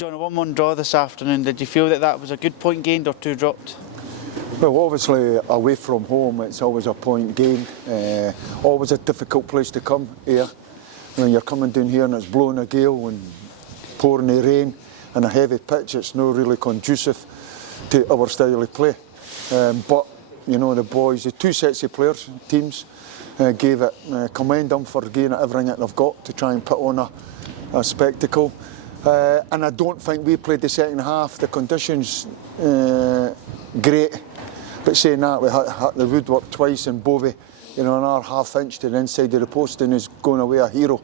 John, a 1-1 draw this afternoon. Did you feel that was a good point gained or 2 dropped? Well, obviously away from home it's always a point gained. Always a difficult place to come here. When you're coming down here and it's blowing a gale and pouring the rain and a heavy pitch, it's not really conducive to our style of play. But you know, the boys, the 2 sets of players, teams, gave it, commend them for giving it everything that they've got to try and put on a spectacle. And I don't think we played the second half. The conditions, great. But saying that, we hit the woodwork twice and Bovey, you know, another half-inch to the inside of the post and is going away a hero.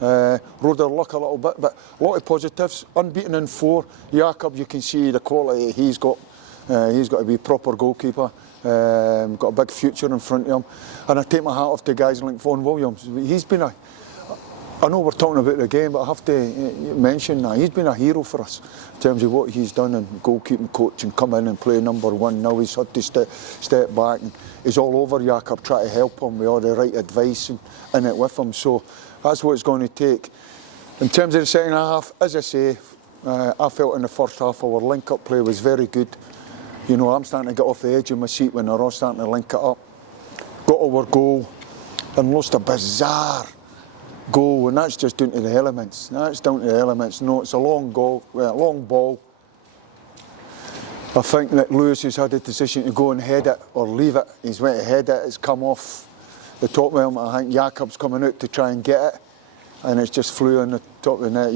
Rode our luck a little bit, but a lot of positives. Unbeaten in 4. Jakob, you can see the quality he's got. He's got to be a proper goalkeeper. Got a big future in front of him. And I take my hat off to guys like Vaughan Williams. He's been I know we're talking about the game, but I have to mention that he's been a hero for us in terms of what he's done in goalkeeping coach and come in and play number 1. Now he's had to step back and he's all over Jakob, trying to help him with all the right advice and in it with him. So that's what it's going to take. In terms of the second half, as I say, I felt in the first half our link-up play was very good. You know, I'm starting to get off the edge of my seat when they're all starting to link it up. Got our goal and lost a bizarre goal, and that's just down to the elements. That's down to the elements. No, it's a long goal, long ball. I think that Lewis has had the decision to go and head it or leave it. He's went to head it. It's come off the top of him. I think Jakob's coming out to try and get it, and it's just flew on the top of the net.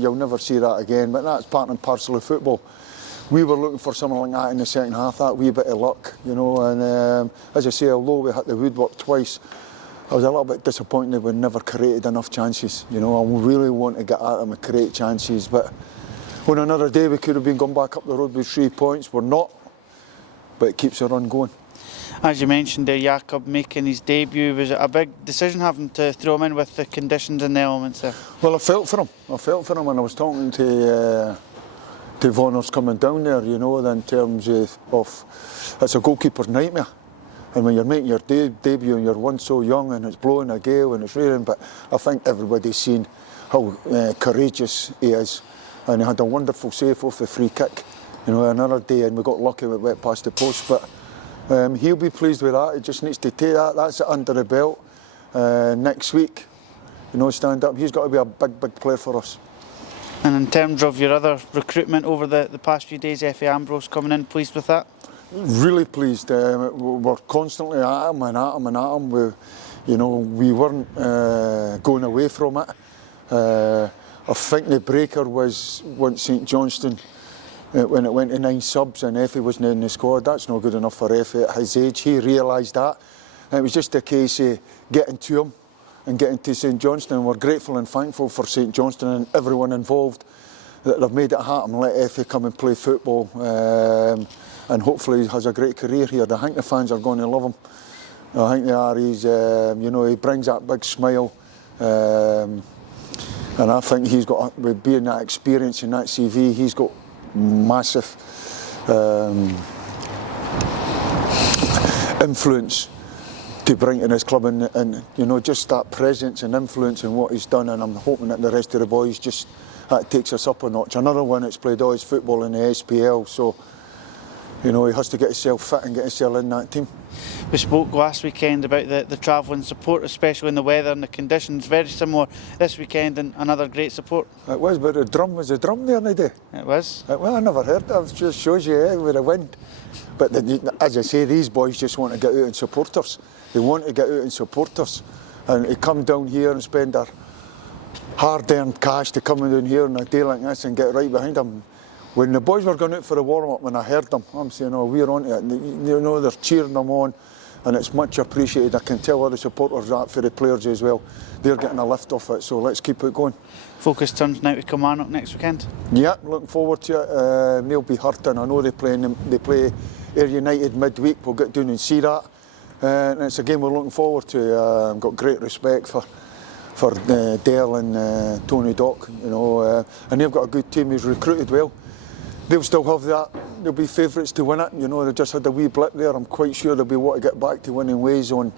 You'll never see that again. But that's part and parcel of football. We were looking for something like that in the second half. That wee bit of luck, you know. And as I say, although we hit the woodwork twice, I was a little bit disappointed we never created enough chances. You know, I really want to get at them and create chances, but on another day we could have been going back up the road with 3 points. We're not, but it keeps the run going. As you mentioned there, Jakob making his debut, was it a big decision having to throw him in with the conditions and the elements there? Well, I felt for him. And I was talking to Vaughan coming down there, you know, in terms of it's a goalkeeper's nightmare. And when you're making your debut and you're one so young and it's blowing a gale and it's raining, but I think everybody's seen how courageous he is. And he had a wonderful save off the free kick, you know, another day, and we got lucky with it went past the post. But he'll be pleased with that. He just needs to take that. That's it under the belt. Next week, you know, stand up. He's got to be a big player for us. And in terms of your other recruitment over the past few days, Effie Ambrose coming in, pleased with that? Really pleased. We're constantly at him and at him and at him. We weren't going away from it. I think the breaker was once St Johnstone, when it went to 9 subs and Effie wasn't in the squad. That's not good enough for Effie at his age. He realised that. And it was just a case of getting to him and getting to St Johnstone. We're grateful and thankful for St Johnstone and everyone involved that they've made it happen. Let Effie come and play football. And hopefully he has a great career here. I think the fans are going to love him. I think they are. He's, you know, he brings that big smile. And I think he's got, with being that experience in that CV, he's got massive influence to bring to this club. And, you know, just that presence and influence in what he's done. And I'm hoping that the rest of the boys just, that takes us up a notch. Another one that's played all his football in the SPL. So, you know, he has to get himself fit and get himself in that team. We spoke last weekend about the travelling support, especially in the weather and the conditions. Very similar this weekend, and another great support. It was, but was the drum there today? It was. Well, I never heard that. It just shows you with the wind. But as I say, these boys just want to get out and support us. They want to get out and support us. And to come down here and spend their hard-earned cash to come down here on a day like this and get right behind them. When the boys were going out for the warm-up, when I heard them, I'm saying, oh, we're on to it. You know, they're cheering them on, and it's much appreciated. I can tell all the supporters that for the players as well. They're getting a lift off it, so let's keep it going. Focus turns now to Kilmarnock next weekend? Yeah, looking forward to it. They'll be hurting. I know they play Ayr United midweek. We'll get down and see that. And it's a game we're looking forward to. I've got great respect for Dale and Tony Dock, you know, and they've got a good team who's recruited well. They'll still have that. They'll be favourites to win it. You know, they just had a wee blip there. I'm quite sure they'll be wanting to get back to winning ways on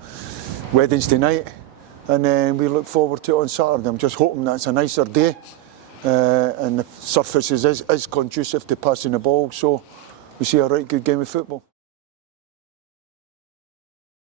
Wednesday night. And then we look forward to it on Saturday. I'm just hoping that it's a nicer day and the surface is conducive to passing the ball, so we see a right good game of football.